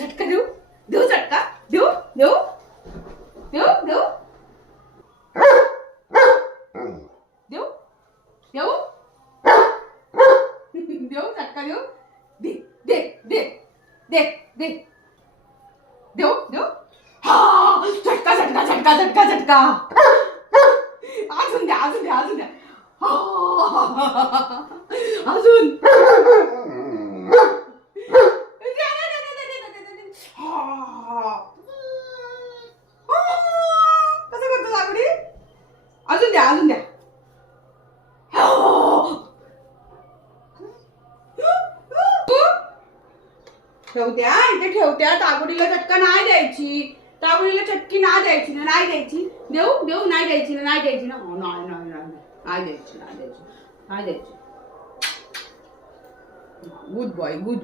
झटका देऊ देऊ झटका देऊ देऊ देऊ देऊ देऊ देऊ देऊ झटका देऊ दे दे दे दे दे देऊ देऊ हा झटका झटका झटका झटका झटका अजून द्या अजून द्या अजून द्या अजून कसं करतो लाकडी अजून द्या अजून द्या ठेवत्या इथे ठेवत्या तागुडीला चटका नाही द्यायची तागुडीला चटकी नाही द्यायची ना नाही द्यायची देऊ देऊ नाही द्यायची ना नाही द्यायची ना नाही नाही नाही नाही द्यायची नाही द्यायची नाही द्यायची गुड बॉय गुड